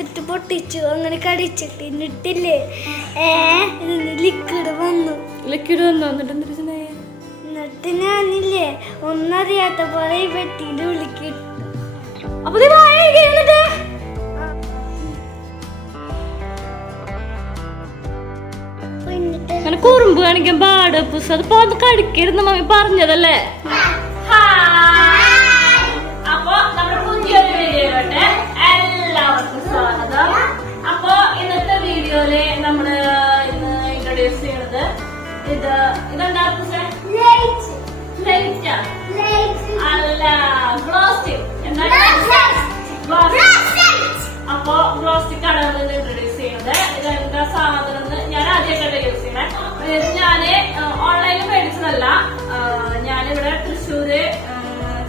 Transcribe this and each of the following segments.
എടുത്തിട്ട് പൊട്ടിച്ചു. അങ്ങനെ കടിച്ചിട്ട് എന്നിട്ടില്ലേ ലിക്വിഡ് വന്നു. എന്നിട്ട് ഞാനില്ലേ ഒന്നറിയാത്ത പോലെ ഈ പെട്ടിന്റെ ഉള്ളിക്കിട്ടു. അപ്പൊ അങ്ങനെ കുറുമ്പ് കാണിക്കാൻ പാട് അതിപ്പോ അത് കടിക്കരുന്ന് മമ്മി പറഞ്ഞതല്ലേ. അപ്പൊ നമ്മുടെ പുതിയൊരു വീഡിയോയിലോട്ട് എല്ലാവർക്കും സ്വാഗതം. അപ്പൊ ഇന്നത്തെ വീഡിയോയില് നമ്മള് ഇന്ന് ഇൻട്രൊഡ്യൂസ് ചെയ്യണത് ഇതെന്താ ലൈറ്റാ അല്ല ഗ്ലോസ്റ്റിക്. അപ്പൊ ഗ്ലോസ്റ്റിക് ആണ് നമ്മൾ ഇൻട്രൊഡ്യൂസ് ചെയ്യുന്നത്. ഇതെന്താ സാധനം ഞാൻ ആദ്യമായിട്ടല്ല യൂസ് ചെയ്യണേ. ഞാന് ഓൺലൈനിൽ മേടിച്ചതല്ല, ഞാനിവിടെ തൃശ്ശൂര്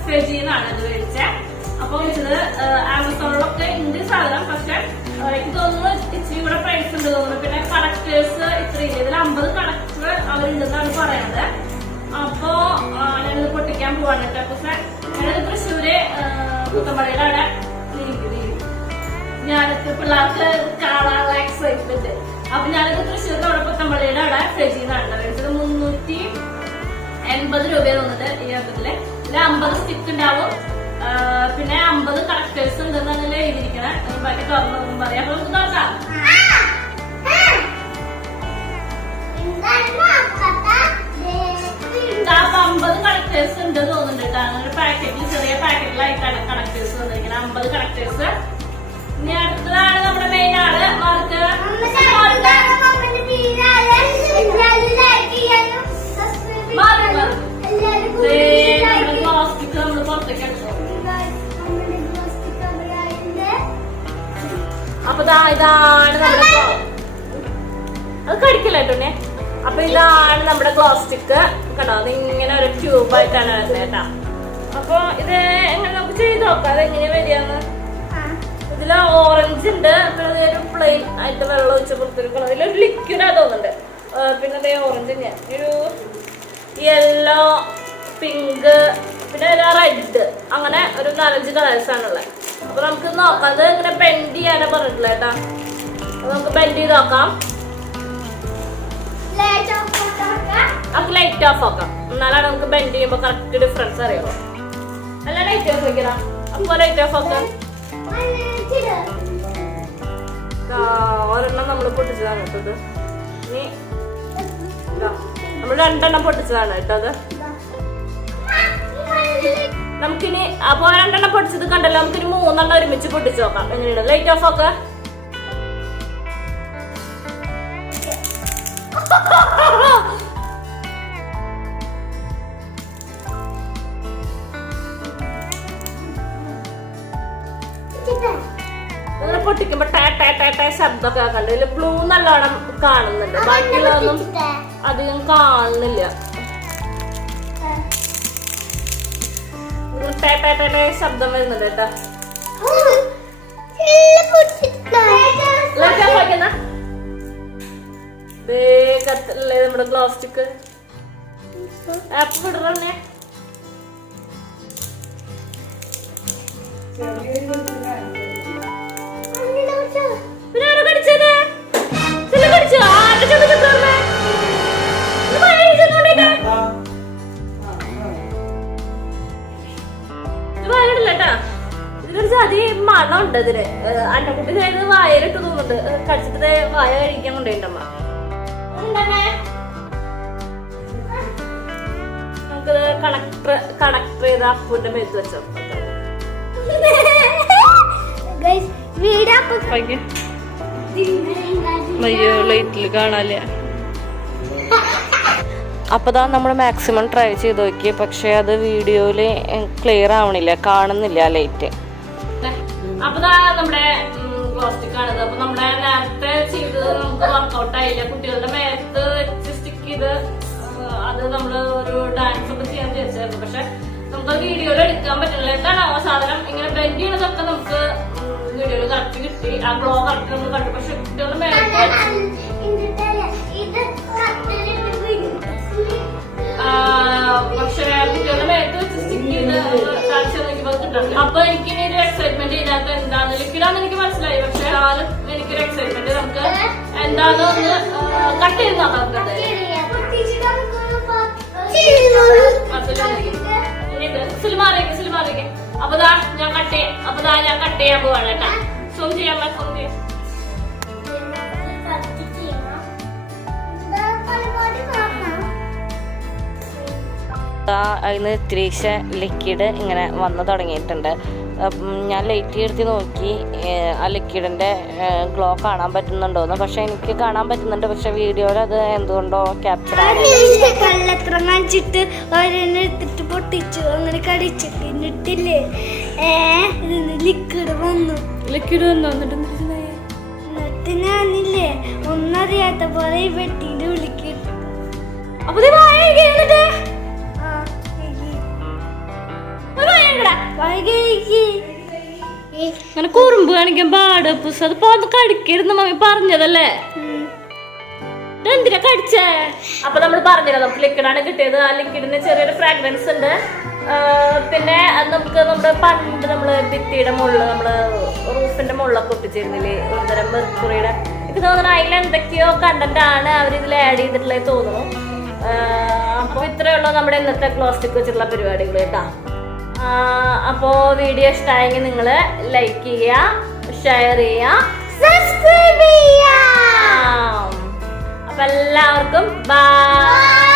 ഫെജിന്നാണ് ഇത് മേടിച്ചത്. അപ്പൊ ഇത് ആമസോണിലൊക്കെ ഉണ്ട് സാധനം. പക്ഷെ എനിക്ക് തോന്നുന്നു ഇച്ചിരി കൂടെ പ്രൈസ് ഉണ്ട് തോന്നുന്നു. പിന്നെ കണക്ടേഴ്സ് ഇത്രയില്ല, ഇതിൽ 50 കണക്ടർ അവരുണ്ടെന്നാണ് പറയണത്. അപ്പൊ ഞാനിത് പൊട്ടിക്കാൻ പോവാണ് കേട്ടോ. പക്ഷെ ഞാനിത് തൃശ്ശൂര് പുത്തമ്പള്ളിയിലാണ്. ഞാനൊക്കെ പിള്ളേർക്ക് കാണാനുള്ള എക്സൈറ്റ്മെന്റ്. അപ്പൊ ഞാനിത് തൃശ്ശൂരിന്റെ അവിടെ പുത്തമ്പള്ളിയുടെ അവിടെ ഫെജിന്നാണ് മേടിച്ചത്. 380 രൂപ തോന്നുന്നത് ഈ അർത്ഥത്തില്. ഇതിൽ 50 സ്റ്റിക്ക് ഉണ്ടാവും, പിന്നെ 50 കണക്ടേഴ്സ് ഉണ്ടെന്നാണ് എഴുതിയിരിക്കണേ. ബാക്കി തുറന്നൊന്നും പറയാം. അപ്പൊ നമുക്ക് നോക്കാം. 50 കണക്ടേഴ്സ് ഉണ്ട് തോന്നുന്നുണ്ട് കേട്ടോ. അങ്ങനെ പാക്കറ്റിൽ ചെറിയ പാക്കറ്റിലായിട്ടാണ് കണക്ടേഴ്സ് വന്നിരിക്കുന്നത്. 50 കണക്ടേഴ്സ്. ഇനി അടുത്തതാണ് നമ്മുടെ മെയിൻ ആള് മാർക്ക്. പ്ലാസ്റ്റിക് നമ്മള് പുറത്തേക്ക് എടുത്തു. അപ്പൊ ഇതാണ് നമ്മുടെ അത് കടിക്കല്ലേട്ടോന്നെ. അപ്പൊ ഇതാണ് നമ്മുടെ ഗ്ലോസ്റ്റിക്. കണ്ടോ, അതിങ്ങനെ ഒരു ട്യൂബായിട്ടാണ് വരുന്നത് കേട്ടാ. അപ്പൊ ഇത് എങ്ങനെ നമുക്ക് ചെയ്ത് നോക്കാം അതെങ്ങനെയാ വരികയെന്ന്. ഇതില് ഓറഞ്ച് ഉണ്ട്, പിന്നെ ഒരു പ്ലെയിൻ ആയിട്ട് വെള്ളം ഒഴിച്ച് പുറത്തെടുക്കണം. ഇതിലൊരു ലിക്വിഡാ തോന്നുന്നുണ്ട്. പിന്നെ അതേ ഓറഞ്ച് ഒരു യെല്ലോ, പിങ്ക്, പിന്നെ ഒരു റെഡ്, അങ്ങനെ ഒരു 4-5 കളേഴ്സ് ആണുള്ളത്. അപ്പൊ നമുക്ക് നോക്കാം. അത് ഇങ്ങനെ ബെൻഡ് ചെയ്യാനാ പറഞ്ഞിട്ടില്ല കേട്ടാ. അപ്പൊ നമുക്ക് ബെൻഡ് ചെയ്ത് നോക്കാം. നമുക്ക് ലൈറ്റ് ഓഫ് ആക്കാം, എന്നാലാണ് നമുക്ക് ബെൻഡ് ചെയ്യുമ്പോ കറക്റ്റ് ഡിഫറൻസ് അറിയാമോ. അല്ല ലൈറ്റ് ഓഫ് വെക്കണം. അപ്പൊ ലൈറ്റ് ഓഫ് ആക്കാം. ഒരെണ്ണം നമ്മൾ പൊട്ടിച്ചതാണ് കേട്ടത്. ഇനി നമ്മൾ 2 എണ്ണം പൊട്ടിച്ചതാണ് കേട്ടത്. നമുക്കിനി അപ്പൊ 2 എണ്ണം പൊട്ടിച്ചത് കണ്ടല്ലോ, നമുക്കിനി 3 എണ്ണം ഒരുമിച്ച് പൊട്ടിച്ച് നോക്കാം. എങ്ങനെയാണ് ലൈറ്റ് ഓഫ് ആക്കുക. പൊട്ടിക്കുമ്പോ ശബ്ദമൊക്കെ ആക്കണ്ട്. ഇതില് ബ്ലൂ നല്ലോണം കാണുന്നുണ്ട്, ബാക്കിയുള്ളതൊന്നും അധികം കാണുന്നില്ല. ശബ്ദം വരുന്നുണ്ട് കേട്ടോ. വേഗത്തിലല്ലേ നമ്മുടെ ഗ്ലോസ്റ്റിക് ആപ്പ് വിടണേ. ഇതിനൊരു ജാതി മണം ഉണ്ട്. ഇതിന് അന്നക്കുട്ടി വായലിട്ട് തോന്നുന്നുണ്ട്. കടിച്ചിട്ട് വായ കഴിക്കാൻ കൊണ്ടുപോയിട്ടമ്മ. നമുക്കിത് കണക്ടർ ചെയ്ത അപ്പൂന്റെ മേത്ത് വെച്ചോ. അയ്യോ ലൈറ്റില് കാണാല്ലേ. അപ്പതാ നമ്മൾ മാക്സിമം ട്രൈ ചെയ്ത് നോക്കി. പക്ഷെ അത് വീഡിയോയില് ക്ലിയർ ആവണില്ല, കാണുന്നില്ല ലൈറ്റ്. അപ്പതാ നമ്മുടെ ഗ്ലോസ്റ്റിക് ആണിത്. അപ്പൊ നമ്മുടെ നേരത്തെ ചെയ്തത് നമുക്ക് വർക്ക്ഔട്ട് ആയില്ല. കുട്ടികളുടെ മേത്ത് വെച്ച് സ്റ്റിക്ക് ചെയ്ത് അത് നമ്മള് ഒരു ഡാൻസ് ഒക്കെ ചെയ്യാൻ വിചാരിച്ചായിരുന്നു. പക്ഷെ നമുക്ക് വീഡിയോയിൽ എടുക്കാൻ പറ്റില്ല. എന്താണ് ആ സാധനം ഇങ്ങനെ ബെൻഡ് ചെയ്യണതൊക്കെ നമുക്ക് വീഡിയോയിൽ കറക്റ്റ് കിട്ടി. ആ ഗ്ലോ കറക്റ്റ് നമ്മൾ കണ്ടു. പക്ഷെ കുട്ടികളുടെ മേത്ത് പക്ഷെ കുട്ടികളുടെ മേത്ത് വെച്ച് സ്റ്റിക്ക് ചെയ്ത് കാണിച്ചു നോക്കിയപ്പോ കിട്ടണം. അപ്പൊ എനിക്ക് ഇനി ഒരു എക്സൈറ്റ്മെന്റ് ഇതിനകത്ത് എന്താണെന്ന് ലിക്വിഡാന്ന് എനിക്ക് മനസ്സിലായി, പക്ഷെ ആളും എനിക്കൊരു എക്സൈറ്റ്മെന്റ്. നമുക്ക് എന്താണെന്ന് ഒന്ന് കട്ട് ചെയ്ത് നോക്കാം. സിനിമാറിയൊക്കെ അപ്പൊ ഞാൻ കട്ട് ചെയ്യാൻ പോവാണ് കേട്ടാ. സൂം ചെയ്യാൻ അതിന് ഇത്തിരി ലിക്വിഡ് ഇങ്ങനെ വന്ന് തുടങ്ങിയിട്ടുണ്ട്. ഞാൻ ലൈറ്റ് എടുത്ത് നോക്കി ആ ലിക്വിഡിൻ്റെ ഗ്ലോ കാണാൻ പറ്റുന്നുണ്ടോന്ന്. പക്ഷെ എനിക്ക് കാണാൻ പറ്റുന്നുണ്ട്, പക്ഷെ വീഡിയോയിൽ അത് എന്തുകൊണ്ടോ ക്യാപ്ചർ കള്ളത്രം കാണിച്ചിട്ട് ഓരോന്നെടുത്തിട്ട് പൊട്ടിച്ചു, അങ്ങനെ കടിച്ചിട്ടില്ലേ ലിക്വിഡ് വന്നു. എന്നിട്ട് ഞാനില്ലേ ഒന്നറിയാത്ത പോലെ ഈ വെട്ടിന്റെ വിളിക്കിട്ടു. അപ്പൊ അങ്ങനെ കുറുമ്പ് കാണിക്കാൻ പാട്. പുസ് അതിപ്പോ അത് കടിക്കരുന്ന് മമ്മി പറഞ്ഞതല്ലേ, എന്തിനാ കടിച്ചേ? അപ്പൊ നമ്മൾ പറഞ്ഞില്ല നമുക്ക് ലിക്വിഡാണ് കിട്ടിയത്. ആ ലിക്വിഡിന് ചെറിയൊരു ഫ്രാഗ്രൻസ് ഉണ്ട്. പിന്നെ നമുക്ക് നമ്മുടെ പണ്ട് നമ്മള് ഭിത്തിയുടെ മുകളിൽ നമ്മള് റൂഫിന്റെ മുകളിലൊക്കെ ഒട്ടിച്ചിരുന്നില്ലേ ഒരുതരം മെർക്കുറിയുടെ, എനിക്ക് തോന്നുന്നു അതിൽ എന്തൊക്കെയോ കണ്ടന്റ് ആണ് അവരിതിൽ ആഡ് ചെയ്തിട്ടുള്ളത് തോന്നുന്നു. അപ്പൊ ഇത്രയുള്ള നമ്മുടെ ഇന്നത്തെ ഗ്ലോ സ്റ്റിക്ക് വെച്ചിട്ടുള്ള പരിപാടികൾ കേട്ടാ. അപ്പോ വീഡിയോ ഇഷ്ടമായെങ്കിൽ നിങ്ങൾ ലൈക്ക് ചെയ്യുക, ഷെയർ ചെയ്യുക, സബ്സ്ക്രൈബ് ചെയ്യാം. അപ്പൊ എല്ലാവർക്കും ബൈ.